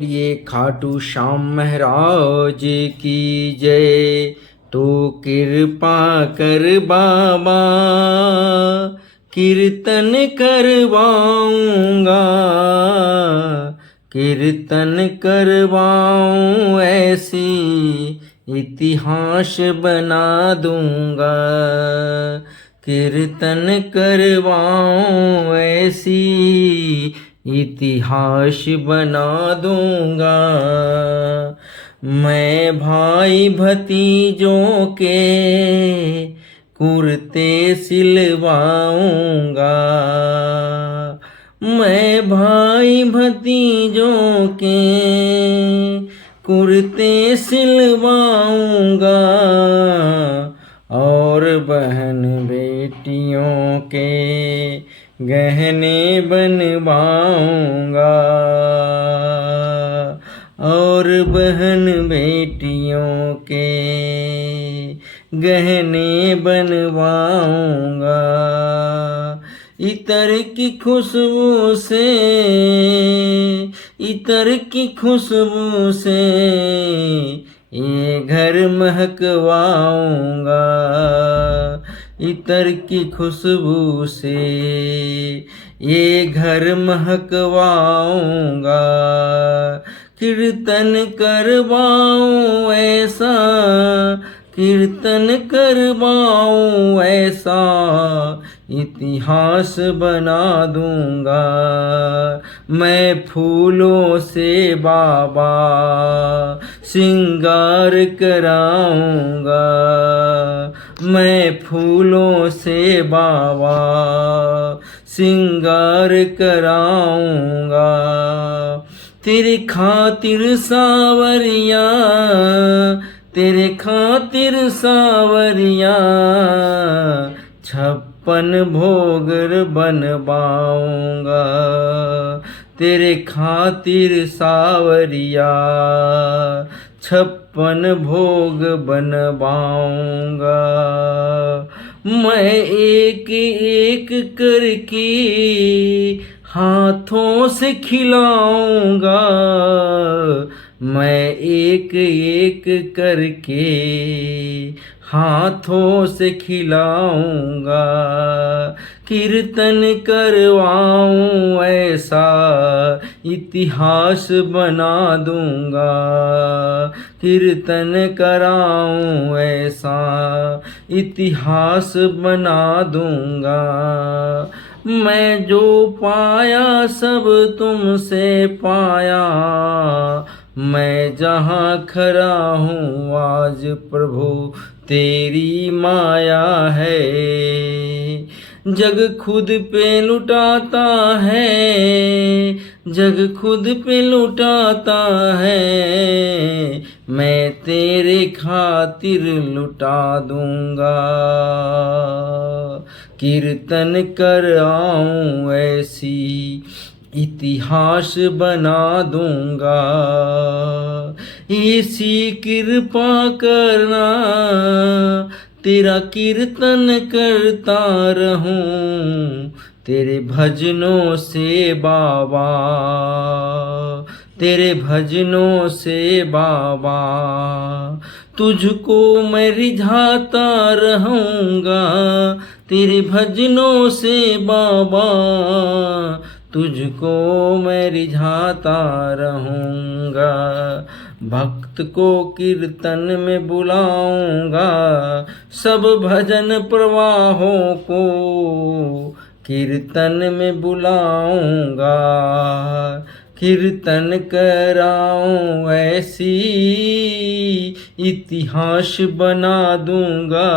ये खाटू श्याम महाराज की जय। तो कृपा कर बाबा, कीर्तन करवाऊंगा, कीर्तन करवाऊं ऐसी इतिहास बना दूंगा, कीर्तन करवाऊं ऐसी इतिहास बना दूंगा। मैं भाई भतीजों के कुर्ते सिलवाऊंगा, मैं भाई भतीजों के कुर्ते सिलवाऊंगा, और बहन बेटियों के गहने बनवाऊंगा, और बहन बेटियों के गहने बनवाऊंगा। इतर की खुशबू से, इतर की खुशबू से ये घर महकवाऊंगा, इतर की खुशबू से ये घर महकवाऊंगा। कीर्तन करवाऊं ऐसा, कीर्तन करवाऊं ऐसा इतिहास बना दूंगा। मैं फूलों से बाबा श्रृंगार कराऊंगा, मैं फूलों से बाबा श्रृंगार कराऊंगा। तेरे खातिर सावरिया, तेरे खातिर सावरिया 56 भोग बनवाऊंगा, तेरे खातिर सावरिया 56 भोग बनवाऊंगा। मैं एक एक करके हाथों से खिलाऊंगा, मैं एक एक करके हाथों से खिलाऊंगा। कीर्तन करवाऊं ऐसा इतिहास बना दूंगा, कीर्तन कराऊं ऐसा इतिहास बना दूंगा। मैं जो पाया सब तुमसे पाया, मैं जहाँ खड़ा हूँ आज प्रभु तेरी माया है। जग खुद पे लुटाता है, जग खुद पे लुटाता है, मैं तेरे खातिर लुटा दूंगा। कीर्तन कर आऊं ऐसी इतिहास बना दूंगा। ऐसी कृपा करना तेरा कीर्तन करता रहूं, तेरे भजनों से बाबा, तेरे भजनों से बाबा तुझको मैं रिझाता रहूंगा, तेरे भजनों से बाबा तुझको मैं रिझाता रहूंगा। भक्त को कीर्तन में बुलाऊंगा, सब भजन प्रवाहों को कीर्तन में बुलाऊंगा। कीर्तन कराऊं ऐसी इतिहास बना दूंगा,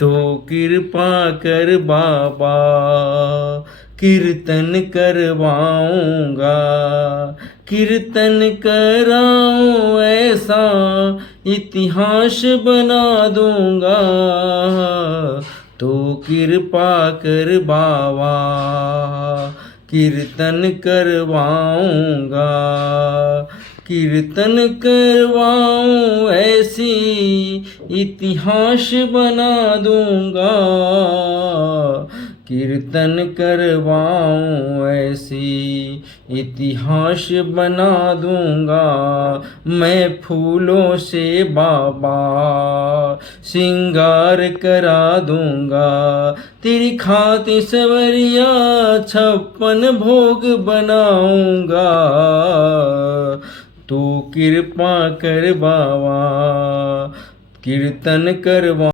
तो कृपा कर बाबा कीर्तन करवाऊंगा। कीर्तन कराऊं ऐसा इतिहास बना दूंगा, तो कृपा कर बाबा कीर्तन करवाऊंगा। कीर्तन करवाऊं ऐसी इतिहास बना दूंगा, कीर्तन करवाऊं ऐसी इतिहास बना दूंगा मैं फूलों से बाबा श्रृंगार करा दूंगा तेरी खातिर सवरिया 56 भोग बनाऊंगा तू कृपा कर बाबा कीर्तन करवा